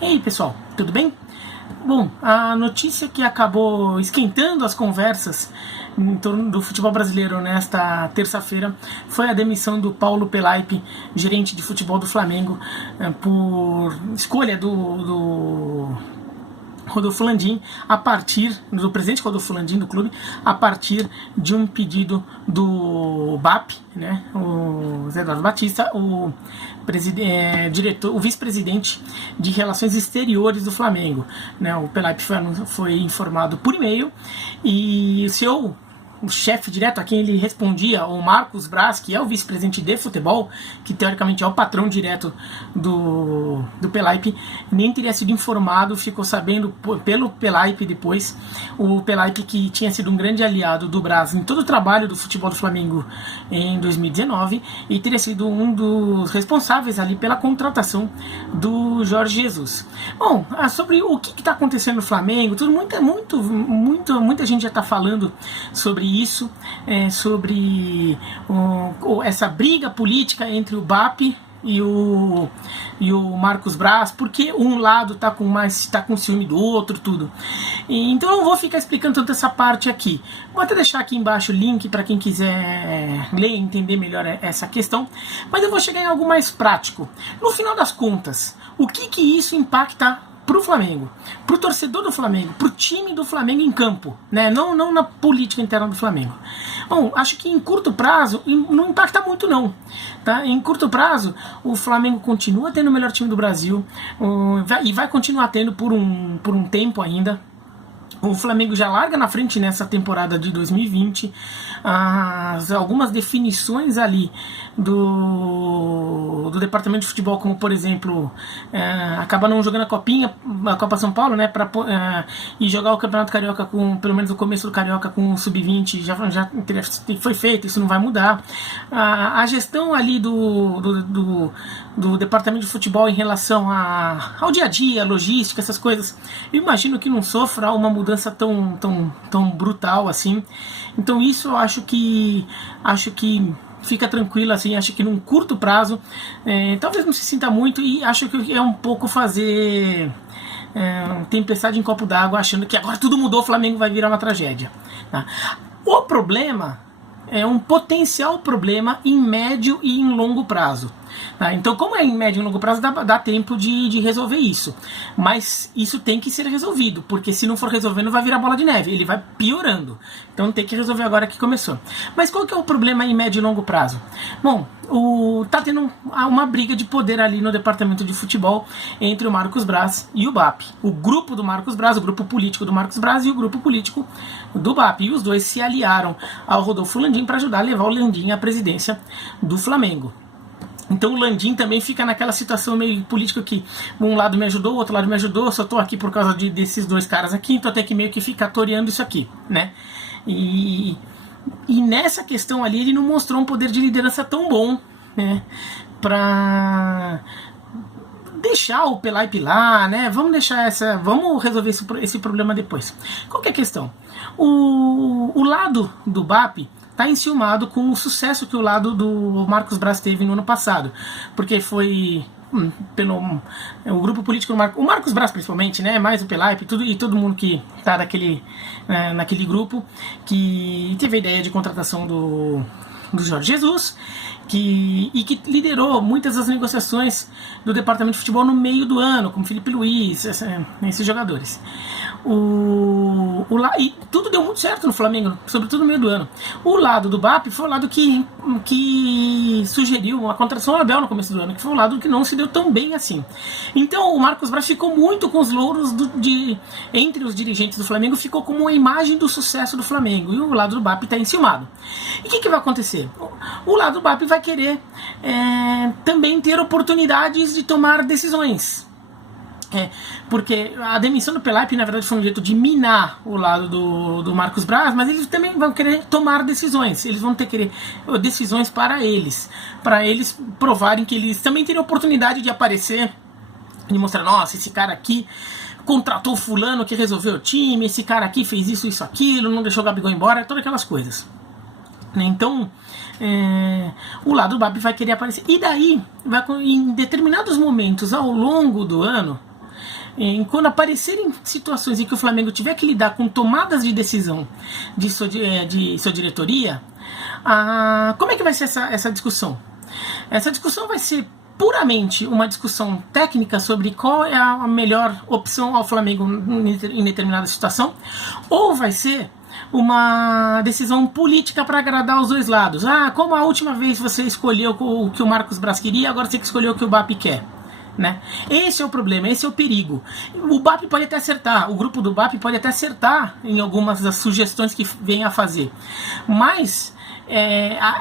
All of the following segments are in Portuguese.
E aí, pessoal, tudo bem? Bom, a notícia que acabou esquentando as conversas em torno do futebol brasileiro nesta terça-feira foi a demissão do Paulo Pelaipe, gerente de futebol do Flamengo, por escolha do Rodolfo Landim, a partir do presidente Rodolfo Landim do clube, a partir de um pedido do BAP, né, o Zé Eduardo Batista, o vice-presidente de Relações Exteriores do Flamengo, né. O Pelaipe foi informado por e-mail e o chefe direto a quem ele respondia, o Marcos Braz, que é o vice-presidente de futebol, que teoricamente é o patrão direto do Pelaipe, nem teria sido informado, ficou sabendo pelo Pelaipe depois. O Pelaipe, que tinha sido um grande aliado do Braz em todo o trabalho do futebol do Flamengo em 2019 e teria sido um dos responsáveis ali pela contratação do Jorge Jesus. Bom, sobre o que está acontecendo no Flamengo, muita gente já está falando sobre isso, sobre essa briga política entre o BAP e o Marcos Braz, porque um lado está com ciúme do outro, tudo. Então eu não vou ficar explicando tanto essa parte aqui. Vou até deixar aqui embaixo o link para quem quiser ler e entender melhor essa questão, mas eu vou chegar em algo mais prático. No final das contas, o que isso impacta pro Flamengo, pro torcedor do Flamengo, pro time do Flamengo em campo, né? Não na política interna do Flamengo. Bom, acho que em curto prazo não impacta muito não, tá? Em curto prazo o Flamengo continua tendo o melhor time do Brasil e vai continuar tendo por um tempo ainda. O Flamengo já larga na frente nessa temporada de 2020. Algumas definições ali do departamento de futebol, como por exemplo, acabar não jogando a Copa São Paulo, né, e jogar o Campeonato Carioca pelo menos o começo do Carioca com o Sub-20 já foi feito, isso não vai mudar. A gestão ali do departamento de futebol em relação ao dia a dia, logística, essas coisas, eu imagino que não sofra uma mudança tão brutal assim. Então isso eu acho que fica tranquilo assim, acho que num curto prazo, talvez não se sinta muito, e acho que é um pouco fazer tempestade em copo d'água, achando que agora tudo mudou, o Flamengo vai virar uma tragédia, tá? O problema é um potencial problema em médio e em longo prazo. Tá? Então, como é em médio e longo prazo, dá tempo de resolver isso. Mas isso tem que ser resolvido, porque se não for resolvendo, vai virar bola de neve, ele vai piorando. Então tem que resolver agora que começou. Mas qual que é o problema em médio e longo prazo? Bom, tá tendo uma briga de poder ali no departamento de futebol entre o Marcos Braz e o BAP. O grupo do Marcos Braz, o grupo político do Marcos Braz e o grupo político do BAP. E os dois se aliaram ao Rodolfo Landim para ajudar a levar o Landim à presidência do Flamengo. Então o Landim também fica naquela situação meio política que um lado me ajudou, o outro lado me ajudou, só tô aqui por causa desses dois caras aqui, então tem que meio que ficar toreando isso aqui, né? E nessa questão ali ele não mostrou um poder de liderança tão bom, né? Pra deixar o Pelaipe lá, né? Vamos resolver esse problema depois. Qual que é a questão? O lado do BAP está enciumado com o sucesso que o lado do Marcos Braz teve no ano passado, porque foi o grupo político o Marcos Braz principalmente, né, mais o Pelaipe e todo mundo que está naquele grupo que teve a ideia de contratação do Jorge Jesus, que liderou muitas das negociações do departamento de futebol no meio do ano, como Felipe Luiz, esses jogadores. E tudo deu muito certo no Flamengo, sobretudo no meio do ano. O lado do BAP foi o lado que sugeriu a contratação do Abel no começo do ano, que foi o lado que não se deu tão bem assim. Então o Marcos Braz ficou muito com os louros entre os dirigentes do Flamengo, ficou como uma imagem do sucesso do Flamengo, e o lado do BAP está enciumado. E o que vai acontecer? O lado do BAP vai querer também ter oportunidades de tomar decisões. Porque a demissão do Pelaipe, na verdade, foi um jeito de minar o lado do Marcos Braz, mas eles também vão querer tomar decisões. Eles vão querer decisões para eles provarem que eles também teriam oportunidade de aparecer e mostrar, nossa, esse cara aqui contratou fulano que resolveu o time, esse cara aqui fez isso, aquilo, não deixou o Gabigol embora, todas aquelas coisas. Então, o lado do BAP vai querer aparecer. E daí, em determinados momentos ao longo do ano, quando aparecerem situações em que o Flamengo tiver que lidar com tomadas de decisão de sua diretoria, como é que vai ser essa discussão? Essa discussão vai ser puramente uma discussão técnica sobre qual é a melhor opção ao Flamengo em determinada situação, ou vai ser uma decisão política para agradar os dois lados. Como a última vez você escolheu o que o Marcos Braz queria, agora você tem que escolher o que o BAP quer. Né? Esse é o problema, esse é o perigo. O BAP pode até acertar, o grupo do BAP pode até acertar em algumas das sugestões que vem a fazer, mas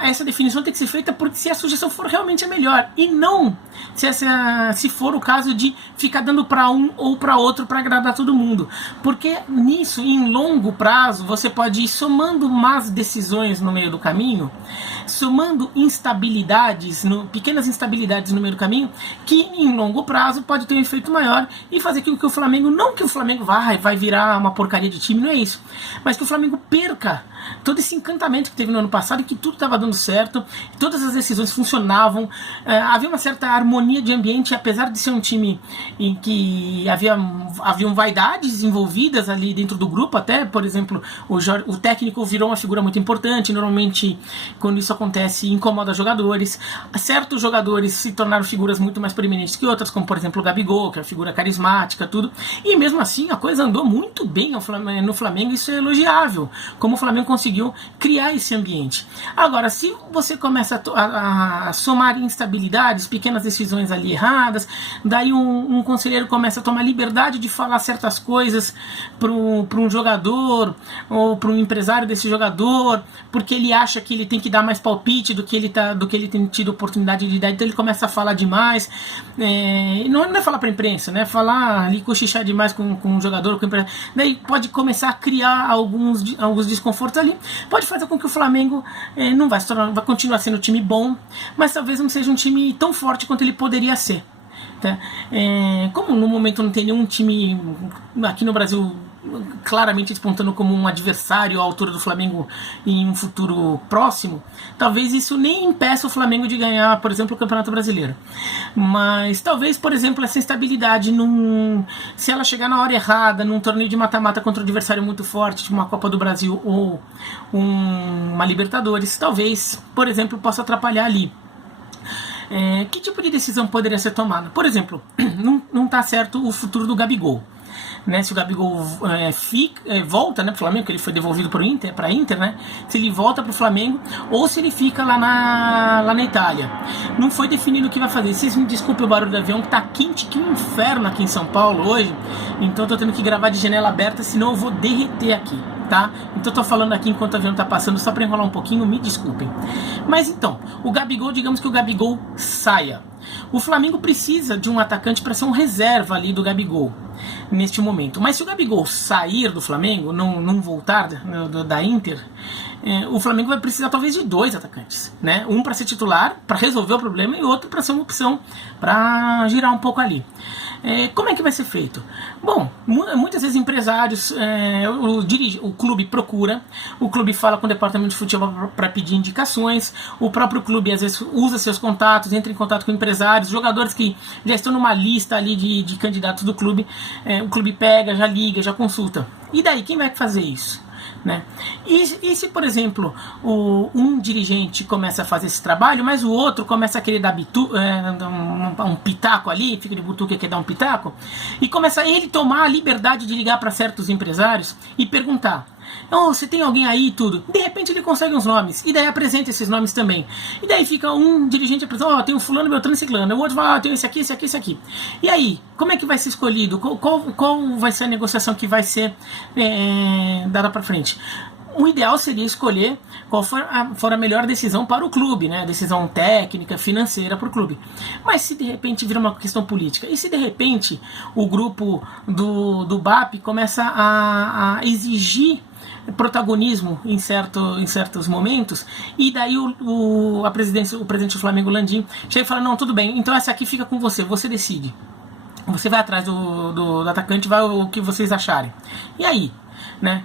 essa definição tem que ser feita porque se a sugestão for realmente a melhor e não se for o caso de ficar dando para um ou para outro para agradar todo mundo, porque nisso, em longo prazo, você pode ir somando más decisões no meio do caminho, somando pequenas instabilidades no meio do caminho, que em longo prazo pode ter um efeito maior e fazer com que o Flamengo, não que o Flamengo vai virar uma porcaria de time, não é isso, mas que o Flamengo perca todo esse encantamento que teve no ano passado e que tudo estava dando certo, todas as decisões funcionavam, havia uma certa harmonia de ambiente, apesar de ser um time em que haviam vaidades envolvidas ali dentro do grupo, até, por exemplo, o técnico virou uma figura muito importante, normalmente quando isso acontece incomoda jogadores, certos jogadores se tornaram figuras muito mais preeminentes que outras, como por exemplo o Gabigol, que é uma figura carismática, tudo, e mesmo assim a coisa andou muito bem no Flamengo, isso é elogiável, como o Flamengo conseguiu criar esse ambiente. Agora, se você começa a somar instabilidades, pequenas decisões ali erradas, daí um conselheiro começa a tomar liberdade de falar certas coisas para um jogador ou para um empresário desse jogador, porque ele acha que ele tem que dar mais palpite do que ele tem tido oportunidade de dar, então ele começa a falar demais, não é falar para a imprensa, né? Falar ali, cochichar demais com um jogador, com o empresário, daí pode começar a criar alguns desconfortos ali, pode fazer com que o Flamengo não vai continuar sendo um time bom, mas talvez não seja um time tão forte quanto ele poderia ser. Tá? Como no momento não tem nenhum time aqui no Brasil claramente despontando como um adversário à altura do Flamengo em um futuro próximo, talvez isso nem impeça o Flamengo de ganhar, por exemplo, o Campeonato Brasileiro. Mas talvez, por exemplo, essa instabilidade, se ela chegar na hora errada, num torneio de mata-mata contra um adversário muito forte, tipo uma Copa do Brasil ou uma Libertadores, talvez, por exemplo, possa atrapalhar ali. Que tipo de decisão poderia ser tomada? Por exemplo, não está certo o futuro do Gabigol. Né, se o Gabigol volta, né, para o Flamengo, que ele foi devolvido para a Inter, né, se ele volta para o Flamengo ou se ele fica lá na Itália. Não foi definido o que vai fazer. Vocês me desculpem o barulho do avião, que está quente que um inferno aqui em São Paulo hoje, então estou tendo que gravar de janela aberta, senão eu vou derreter aqui. Tá? Então estou falando aqui enquanto o avião está passando, só para enrolar um pouquinho, me desculpem. Mas então, o Gabigol, digamos que o Gabigol saia. O Flamengo precisa de um atacante para ser um reserva ali do Gabigol neste momento. Mas se o Gabigol sair do Flamengo, não voltar da Inter, o Flamengo vai precisar talvez de 2 atacantes, né? Um para ser titular, para resolver o problema, e outro para ser uma opção para girar um pouco ali. Como é que vai ser feito? Bom, muitas vezes empresários, o clube procura, o clube fala com o departamento de futebol para pedir indicações, o próprio clube às vezes usa seus contatos, entra em contato com empresários, jogadores que já estão numa lista ali de candidatos do clube, o clube pega, já liga, já consulta. E daí, quem vai fazer isso? Né? E se, por exemplo, um dirigente começa a fazer esse trabalho, mas o outro começa a querer dar um pitaco ali, fica de butuca e quer dar um pitaco, e começa a ele tomar a liberdade de ligar para certos empresários e perguntar: você tem alguém aí e tudo? De repente ele consegue uns nomes, e daí apresenta esses nomes também. E daí fica um dirigente apresentando: tem um fulano, beltrano e ciclano. O outro fala: tem esse aqui, esse aqui, esse aqui. E aí, como é que vai ser escolhido? Qual vai ser a negociação que vai ser dada para frente? O ideal seria escolher qual for a melhor decisão para o clube, né? Decisão técnica, financeira para o clube. Mas se de repente vira uma questão política, e se de repente o grupo do BAP começa a exigir protagonismo em certos momentos, e daí o presidente do Flamengo, Landim, chega e fala: não, tudo bem, então essa aqui fica com você decide. Você vai atrás do atacante, vai o que vocês acharem. E aí? né?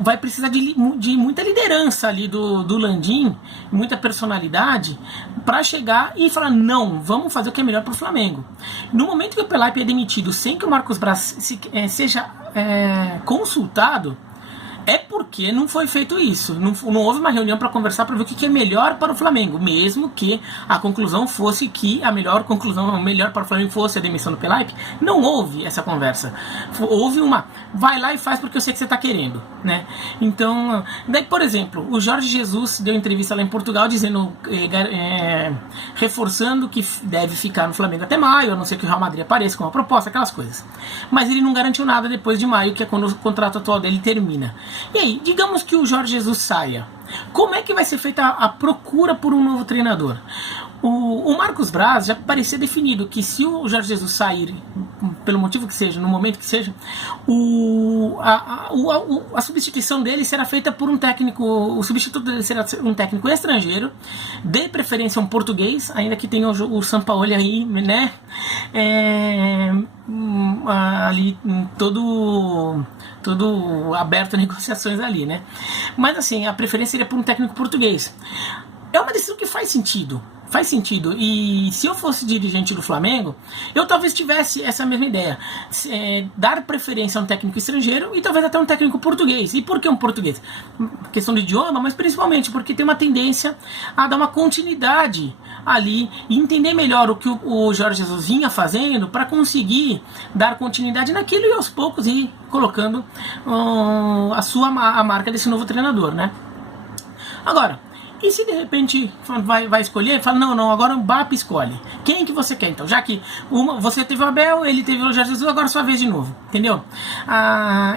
Vai precisar de muita liderança ali do Landim, muita personalidade, para chegar e falar, não, vamos fazer o que é melhor para o Flamengo. No momento que o Pelaipe é demitido sem que o Marcos Braz seja consultado, é porque não foi feito isso. Não houve uma reunião para conversar para ver o que é melhor para o Flamengo, mesmo que a conclusão fosse que a melhor para o Flamengo fosse a demissão do Pelaipe. Não houve essa conversa. Houve uma, vai lá e faz porque eu sei que você está querendo, né? Então, daí, por exemplo, o Jorge Jesus deu entrevista lá em Portugal dizendo, reforçando que deve ficar no Flamengo até maio, a não ser que o Real Madrid apareça com uma proposta, aquelas coisas. Mas ele não garantiu nada depois de maio, que é quando o contrato atual dele termina. E aí, digamos que o Jorge Jesus saia. Como é que vai ser feita a procura por um novo treinador? O Marcos Braz já parecia definido que se o Jorge Jesus sair, pelo motivo que seja, no momento que seja, a substituição dele será feita por um técnico, o substituto dele será um técnico estrangeiro, de preferência um português, ainda que tenha o Sampaoli aí, né, ali todo aberto a negociações ali, né, mas assim, a preferência seria por um técnico português. É uma decisão que faz sentido, e se eu fosse dirigente do Flamengo, eu talvez tivesse essa mesma ideia, dar preferência a um técnico estrangeiro e talvez até um técnico português. E por que um português? Questão de idioma, mas principalmente porque tem uma tendência a dar uma continuidade ali e entender melhor o que o Jorge Jesus vinha fazendo para conseguir dar continuidade naquilo e aos poucos ir colocando a marca desse novo treinador, né? Agora, e se de repente vai escolher, fala, não, agora o BAP escolhe. Quem que você quer então? Já que você teve o Abel, ele teve o Jorge Jesus, agora é sua vez de novo, entendeu?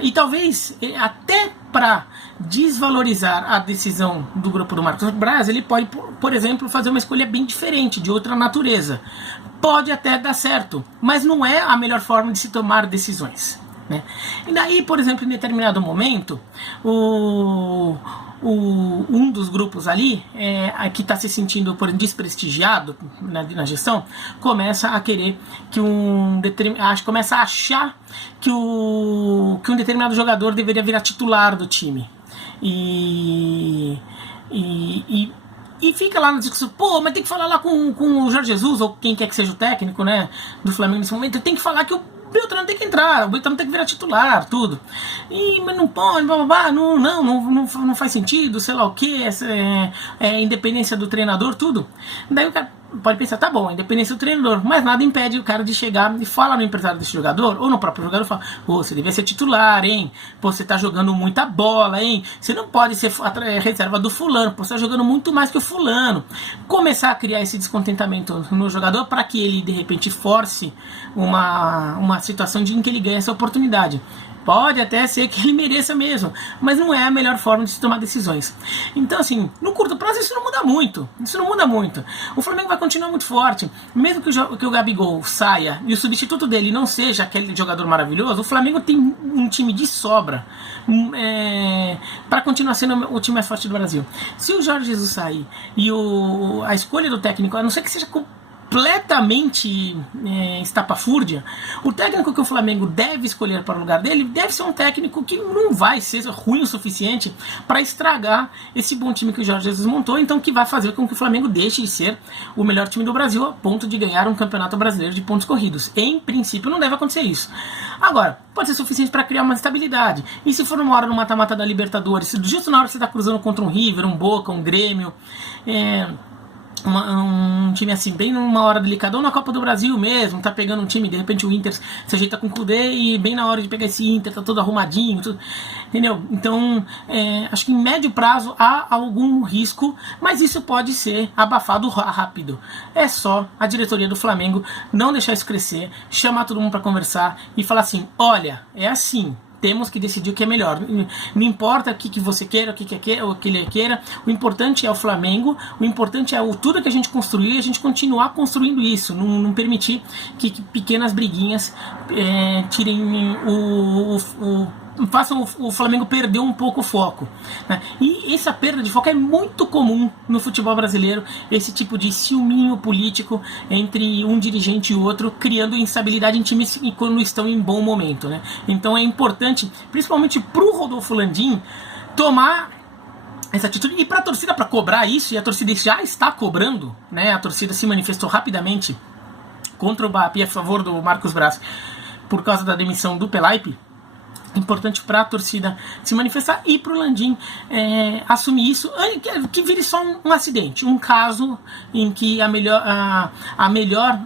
E talvez, até para desvalorizar a decisão do grupo do Marcos Braz, ele pode, por exemplo, fazer uma escolha bem diferente, de outra natureza. Pode até dar certo, mas não é a melhor forma de se tomar decisões, né? E daí, por exemplo, em determinado momento, um dos grupos ali, que está se sentindo desprestigiado na gestão, começa a querer que começa a achar que um determinado jogador deveria virar titular do time. E fica lá na discussão, mas tem que falar lá com o Jorge Jesus, ou quem quer que seja o técnico, né, do Flamengo nesse momento, tem que falar que o Beltrano tem que entrar, o Beltrano tem que virar titular, tudo. Mas não pode, não faz sentido, sei lá o que, independência do treinador, tudo. Daí o cara pode pensar, tá bom, independência do treinador, mas nada impede o cara de chegar e falar no empresário desse jogador, ou no próprio jogador, falar, você devia ser titular, hein? Você tá jogando muita bola, hein? Você não pode ser reserva do fulano, você tá jogando muito mais que o fulano. Começar a criar esse descontentamento no jogador para que ele, de repente, force uma situação em que ele ganhe essa oportunidade. Pode até ser que ele mereça mesmo, mas não é a melhor forma de se tomar decisões. Então, assim, no curto prazo isso não muda muito. O Flamengo vai continuar muito forte. Mesmo que o Gabigol saia e o substituto dele não seja aquele jogador maravilhoso, o Flamengo tem um time de sobra para continuar sendo o time mais forte do Brasil. Se o Jorge Jesus sair e a escolha do técnico, a não ser que seja completamente estapafúrdia, o técnico que o Flamengo deve escolher para o lugar dele deve ser um técnico que não vai ser ruim o suficiente para estragar esse bom time que o Jorge Jesus montou, então que vai fazer com que o Flamengo deixe de ser o melhor time do Brasil a ponto de ganhar um campeonato brasileiro de pontos corridos. Em princípio não deve acontecer isso. Agora, pode ser suficiente para criar uma estabilidade. E se for uma hora no mata-mata da Libertadores, justo na hora que você está cruzando contra um River, um Boca, um Grêmio, um time assim, bem numa hora delicada, ou na Copa do Brasil mesmo, tá pegando um time, de repente o Inter se ajeita com o Kudê e bem na hora de pegar esse Inter, tá todo arrumadinho, tudo, entendeu? Então, acho que em médio prazo há algum risco, mas isso pode ser abafado rápido. É só a diretoria do Flamengo não deixar isso crescer, chamar todo mundo para conversar e falar assim, olha, é assim, temos que decidir o que é melhor. Não importa o que você queira, o que ele queira. O importante é o Flamengo. O importante é tudo que a gente construir e a gente continuar construindo isso. Não permitir que pequenas briguinhas tirem façam o Flamengo perder um pouco o foco, né? E essa perda de foco é muito comum no futebol brasileiro, esse tipo de ciúminho político entre um dirigente e outro, criando instabilidade em times quando estão em bom momento, né? Então é importante, principalmente pro Rodolfo Landim, tomar essa atitude, e para a torcida, para cobrar isso, e a torcida já está cobrando, né? A torcida se manifestou rapidamente contra o BAP e a favor do Marcos Braz por causa da demissão do Pelaipe. Importante para a torcida se manifestar e para o Landim assumir isso, que vire só um acidente, um caso em que a melhor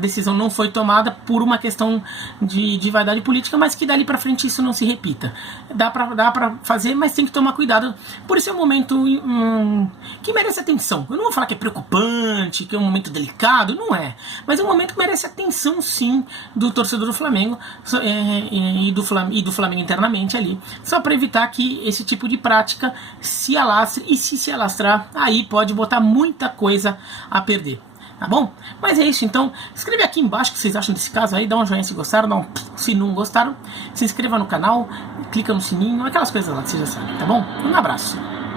decisão não foi tomada por uma questão de vaidade política, mas que dali para frente isso não se repita. Dá para fazer, mas tem que tomar cuidado. Por isso é um momento que merece atenção. Eu não vou falar que é preocupante, que é um momento delicado, não é. Mas é um momento que merece atenção, sim, do torcedor do Flamengo e do Flamengo internamente ali, só para evitar que esse tipo de prática se alastre, e se alastrar, aí pode botar muita coisa a perder. Tá bom? Mas é isso, então escreve aqui embaixo o que vocês acham desse caso aí, dá um joinha se gostaram, se não gostaram, se inscreva no canal, clica no sininho, aquelas coisas lá que vocês já sabem, tá bom? Um abraço.